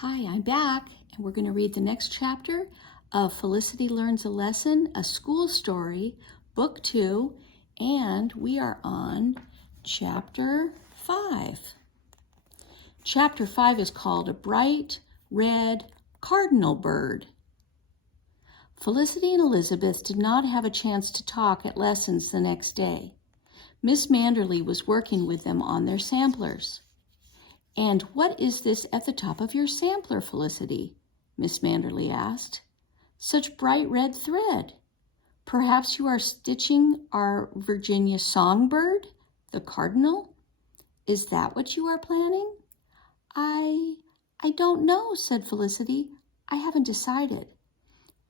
Hi, I'm back, and we're going to read the next chapter of Felicity Learns a Lesson, a School Story, Book 2, and we are on Chapter 5. Chapter 5 is called A Bright Red Cardinal Bird. Felicity and Elizabeth did not have a chance to talk at lessons the next day. Miss Manderly was working with them on their samplers. "And what is this at the top of your sampler, Felicity?" Miss Manderly asked. "Such bright red thread. Perhaps you are stitching our Virginia songbird, the Cardinal? Is that what you are planning?" I don't know," said Felicity. "I haven't decided."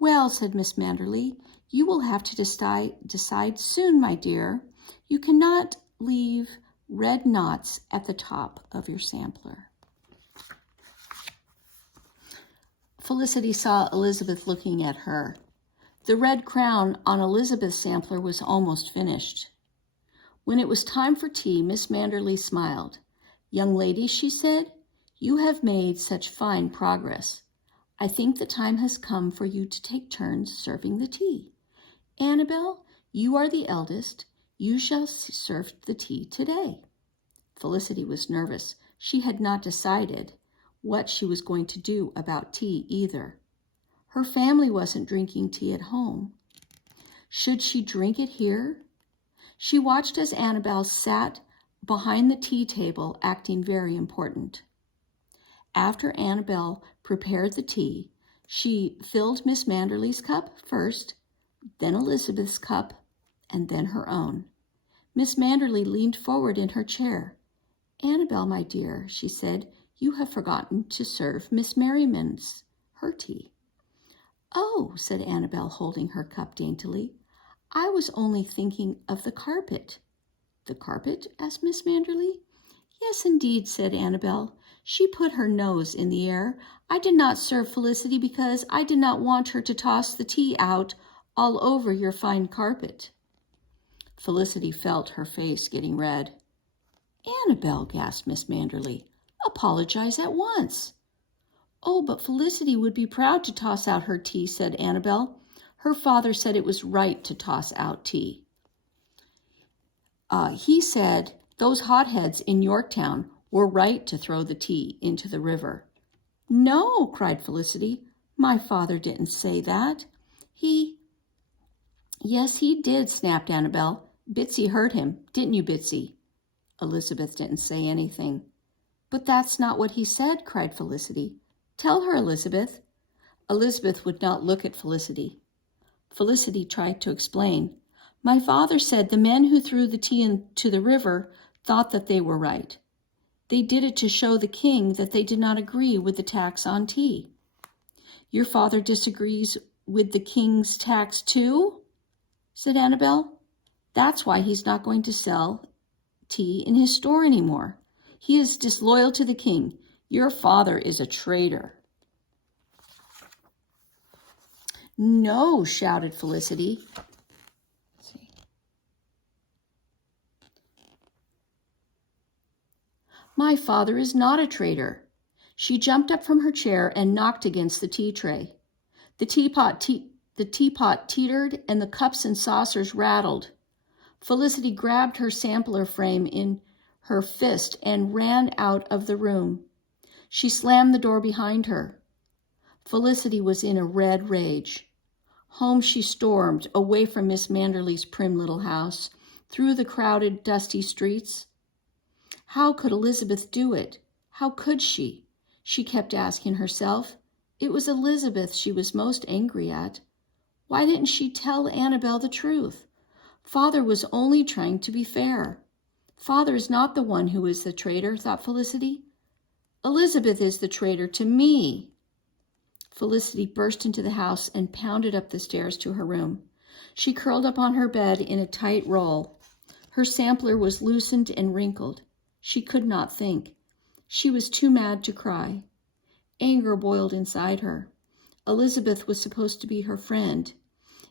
"Well," said Miss Manderly, "you will have to decide soon, my dear. You cannot leave red knots at the top of your sampler." Felicity saw Elizabeth looking at her. The red crown on Elizabeth's sampler was almost finished. When it was time for tea, Miss Manderly smiled. "Young ladies," she said, "you have made such fine progress. I think the time has come for you to take turns serving the tea. Annabel, you are the eldest. You shall serve the tea today." Felicity was nervous. She had not decided what she was going to do about tea either. Her family wasn't drinking tea at home. Should she drink it here? She watched as Annabel sat behind the tea table, acting very important. After Annabel prepared the tea, she filled Miss Manderly's cup first, then Elizabeth's cup, and then her own. Miss Manderly leaned forward in her chair. "Annabel, my dear," she said, "you have forgotten to serve Miss Merriman's her tea." "Oh," said Annabel, holding her cup daintily. "I was only thinking of the carpet." "The carpet?" asked Miss Manderly. "Yes, indeed," said Annabel. She put her nose in the air. "I did not serve Felicity because I did not want her to toss the tea out all over your fine carpet." Felicity felt her face getting red. "Annabel," gasped Miss Manderly, "apologize at once." "Oh, but Felicity would be proud to toss out her tea," said Annabel. "Her father said it was right to toss out tea. He said those hotheads in Yorktown were right to throw the tea into the river." "No," cried Felicity. "My father didn't say that. Yes, he did," snapped Annabel. "Bitsy heard him. Didn't you, Bitsy?" Elizabeth didn't say anything. "But that's not what he said," cried Felicity. "Tell her, Elizabeth." Elizabeth would not look at Felicity. Felicity tried to explain. "My father said the men who threw the tea into the river thought that they were right. They did it to show the king that they did not agree with the tax on tea." "Your father disagrees with the king's tax too?" said Annabel. "That's why he's not going to sell tea in his store anymore. He is disloyal to the king. Your father is a traitor." "No," shouted Felicity. "My father is not a traitor." She jumped up from her chair and knocked against the tea tray. The teapot teetered and the cups and saucers rattled. Felicity grabbed her sampler frame in her fist and ran out of the room. She slammed the door behind her. Felicity was in a red rage. Home she stormed, away from Miss Manderly's prim little house, through the crowded, dusty streets. How could Elizabeth do it? How could she? She kept asking herself. It was Elizabeth she was most angry at. Why didn't she tell Annabel the truth? Father was only trying to be fair. Father is not the one who is the traitor, thought Felicity. Elizabeth is the traitor to me. Felicity burst into the house and pounded up the stairs to her room. She curled up on her bed in a tight roll. Her sampler was loosened and wrinkled. She could not think. She was too mad to cry. Anger boiled inside her. Elizabeth was supposed to be her friend.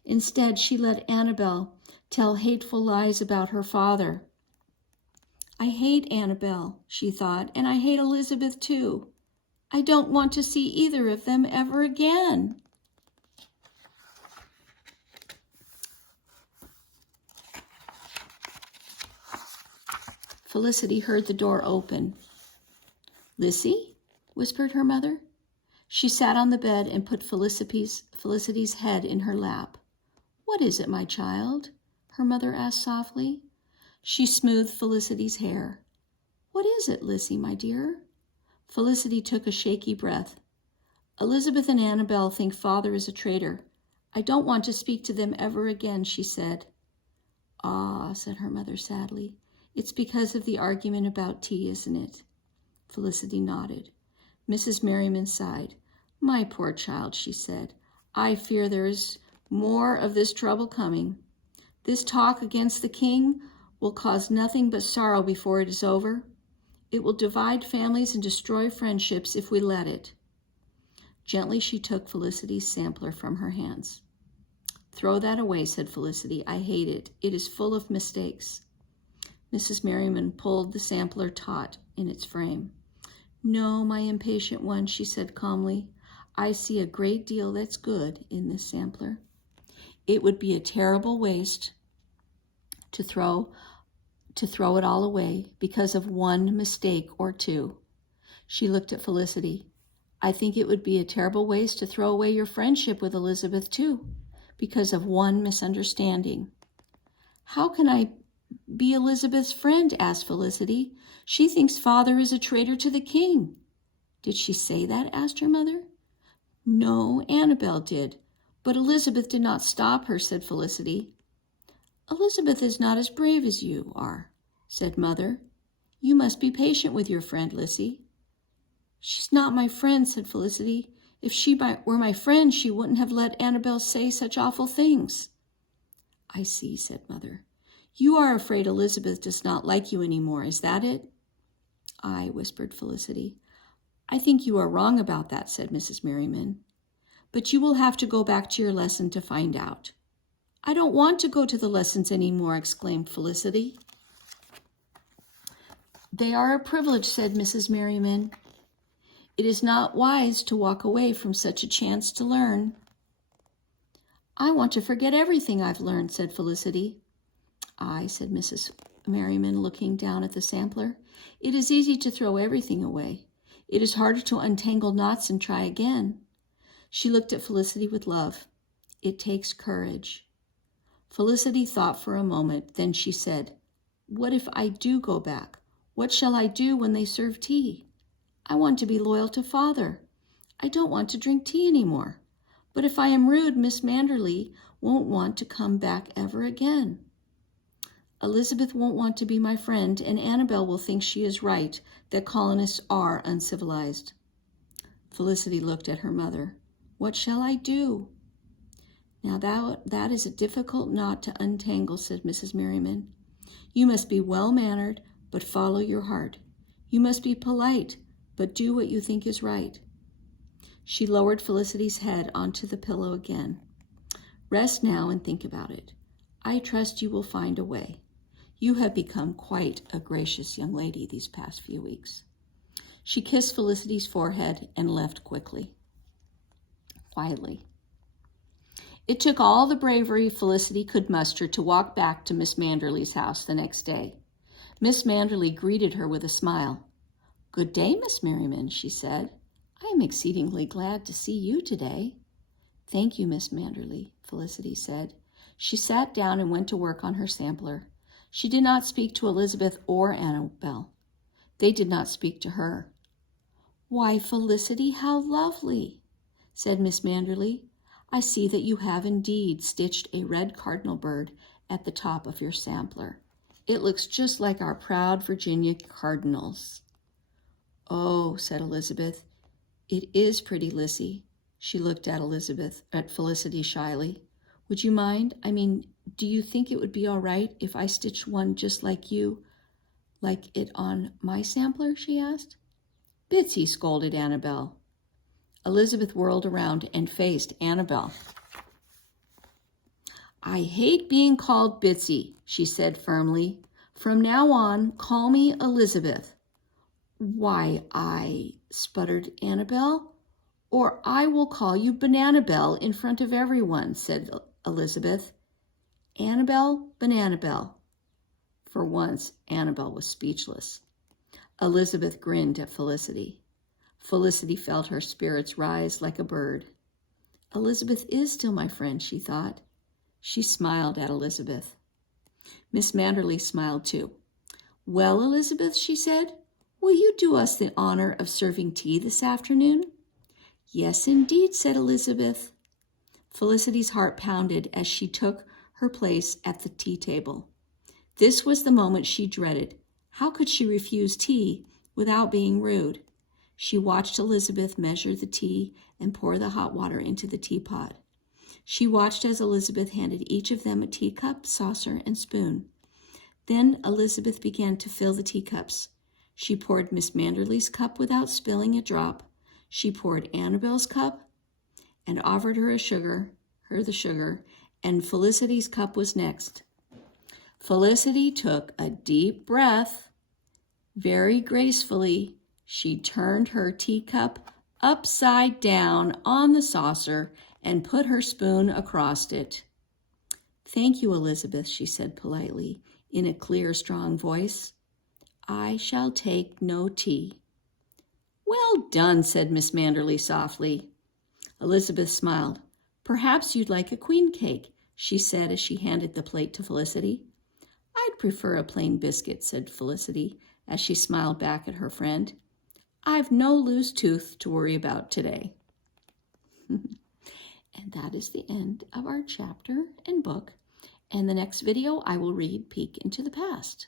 Instead, she let Annabel tell hateful lies about her father. "I hate Annabel," she thought, "and I hate Elizabeth too. I don't want to see either of them ever again. Felicity heard the door open. Lissy? Whispered her mother. She sat on the bed and put Felicity's head in her lap. What is it, my child? Her mother asked softly. She smoothed Felicity's hair. What is it, Lissy, my dear? Felicity took a shaky breath. Elizabeth and Annabel think Father is a traitor. I don't want to speak to them ever again, she said. Ah, said her mother sadly. It's because of the argument about tea, isn't it? Felicity nodded. Mrs. Merriman sighed. My poor child, she said. I fear there is more of this trouble coming. This talk against the king will cause nothing but sorrow before it is over. It will divide families and destroy friendships if we let it. Gently she took Felicity's sampler from her hands. Throw that away, said Felicity. I hate it. It is full of mistakes. Mrs. Merriman pulled the sampler taut in its frame. No, my impatient one, she said calmly. I see a great deal that's good in this sampler. It would be a terrible waste to throw it all away because of one mistake or two. She looked at Felicity. I think it would be a terrible waste to throw away your friendship with Elizabeth, too, because of one misunderstanding. How can I be Elizabeth's friend? Asked Felicity. She thinks Father is a traitor to the king. Did she say that? Asked her mother. No, Annabel did, but Elizabeth did not stop her, said Felicity. Elizabeth is not as brave as you are, said Mother. You must be patient with your friend, Lissy. She's not my friend, said Felicity. If she were my friend, she wouldn't have let Annabel say such awful things. I see, said Mother. You are afraid Elizabeth does not like you anymore, is that it? Aye, whispered Felicity. I think you are wrong about that, said Mrs. Merriman. But you will have to go back to your lesson to find out. I don't want to go to the lessons anymore, exclaimed Felicity. They are a privilege, said Mrs. Merriman. It is not wise to walk away from such a chance to learn. I want to forget everything I've learned, said Felicity. Aye, said Mrs. Merriman, looking down at the sampler. It is easy to throw everything away. It is harder to untangle knots and try again. She looked at Felicity with love. It takes courage. Felicity thought for a moment. Then she said, What if I do go back? What shall I do when they serve tea? I want to be loyal to Father. I don't want to drink tea anymore. But if I am rude, Miss Manderley won't want to come back ever again. Elizabeth won't want to be my friend, and Annabel will think she is right, that colonists are uncivilized. Felicity looked at her mother. What shall I do? Now that is a difficult knot to untangle, said Mrs. Merriman. You must be well-mannered, but follow your heart. You must be polite, but do what you think is right. She lowered Felicity's head onto the pillow again. Rest now and think about it. I trust you will find a way. You have become quite a gracious young lady these past few weeks. She kissed Felicity's forehead and left quietly. It took all the bravery Felicity could muster to walk back to Miss Manderley's house the next day. Miss Manderley greeted her with a smile. Good day, Miss Merriman, she said. I am exceedingly glad to see you today. Thank you, Miss Manderley, Felicity said. She sat down and went to work on her sampler. She did not speak to Elizabeth or Annabel. They did not speak to her. Why, Felicity, how lovely, said Miss Manderley. I see that you have indeed stitched a red cardinal bird at the top of your sampler. It looks just like our proud Virginia cardinals. Oh, said Elizabeth, it is pretty, Lissy. She looked at Felicity shyly. Would you mind? Do you think it would be all right if I stitched one just like it on my sampler, she asked. Bitsy, scolded Annabel. Elizabeth whirled around and faced Annabel. I hate being called Bitsy, she said firmly. From now on, call me Elizabeth. Why, sputtered Annabel. Or I will call you Banana Bell in front of everyone, said Elizabeth. Annabel, Banana Bell. For once, Annabel was speechless. Elizabeth grinned at Felicity. Felicity felt her spirits rise like a bird. Elizabeth is still my friend, she thought. She smiled at Elizabeth. Miss Manderley smiled too. Well, Elizabeth, she said, will you do us the honor of serving tea this afternoon? Yes, indeed, said Elizabeth. Felicity's heart pounded as she took her place at the tea table. This was the moment she dreaded. How could she refuse tea without being rude? She watched Elizabeth measure the tea and pour the hot water into the teapot. She watched as Elizabeth handed each of them a teacup, saucer, and spoon. Then Elizabeth began to fill the teacups. She poured Miss Manderley's cup without spilling a drop. She poured Annabel's cup and offered her the sugar, and Felicity's cup was next. Felicity took a deep breath. Very gracefully, she turned her teacup upside down on the saucer and put her spoon across it. Thank you, Elizabeth, she said politely, in a clear, strong voice. I shall take no tea. Well done, said Miss Manderley softly. Elizabeth smiled. Perhaps you'd like a queen cake, she said as she handed the plate to Felicity. I'd prefer a plain biscuit, said Felicity, as she smiled back at her friend. I've no loose tooth to worry about today. And that is the end of our chapter and book. And the next video, I will read Peek into the Past.